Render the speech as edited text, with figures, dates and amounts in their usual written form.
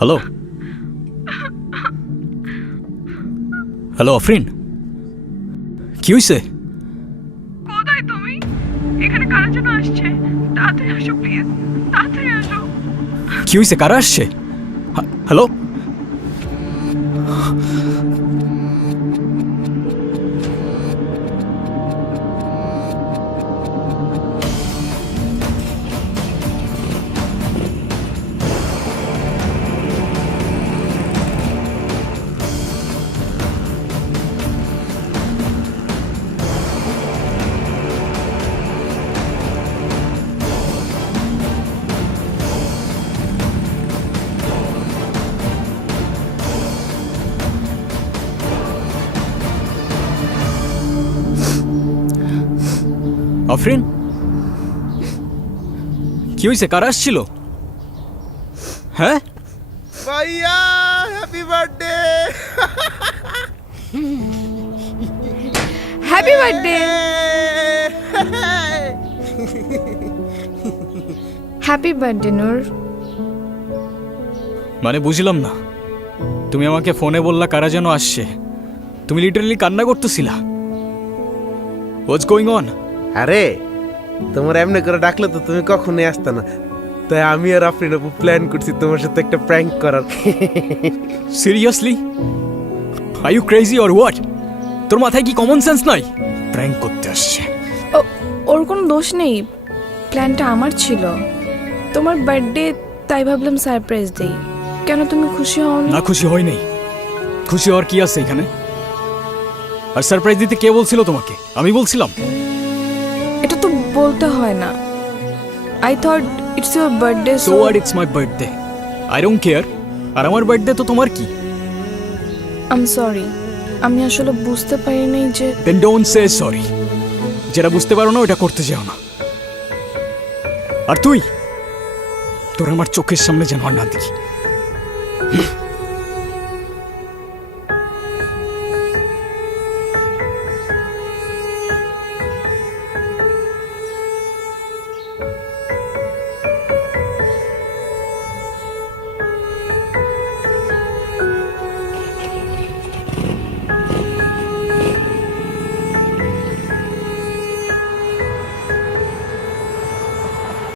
Hello hello Afrin, কি হয়েছে? কোথায় তুমি? এখানে কারা যেন আসছে, তাড়াতাড়ি আসো প্লিজ, তাড়াতাড়ি আসো। কি হয়েছে? কারা আসছে? হ্যালো আফরিন, কি হয়েছে? কারা আসছিল? হ্যাঁ, ভাইয়া happy birthday. Happy birthday. Happy birthday Noor. মানে বুঝলাম না, তুমি আমাকে ফোনে বললা কারা যেন আসছে, তুমি লিটারালি কান্না করতেছিলা। What's going on? আরে তোমার এমনি করে ডাকলে তো তুমি কখনোই আসতে না, তাই আমি আর আফরিন আপু প্ল্যান করছি তোমার সাথে একটা প্র্যাঙ্ক করার। Seriously? Are you crazy or what? তোর মাথায় কি কমন সেন্স নাই? প্র্যাঙ্ক করতে আসছে। ওর কোনো দোষ নেই, প্ল্যানটা আমার ছিল। তোমার বার্থডে, তাই ভাবলাম সারপ্রাইজ দেই। কেন তুমি খুশি হও না, না? খুশি হই নাই। খুশি হওয়ার কি আছে এখানে? আর সারপ্রাইজ দিতে কে বলছিল তোমাকে? আমি বলছিলাম? এটা তো বলতে হয় না। I thought it's your birthday, so আর it's my birthday, I don't care. আর আমার বার্থডে তো তোমার কি? আই এম সরি, আমি আসলে বুঝতে পারিনি যে। Then don't say sorry. যেটা বুঝতে পারো না ওটা করতে যাও না। আর তুই, তোর আমার চোখের সামনে যেন আর না দেখি।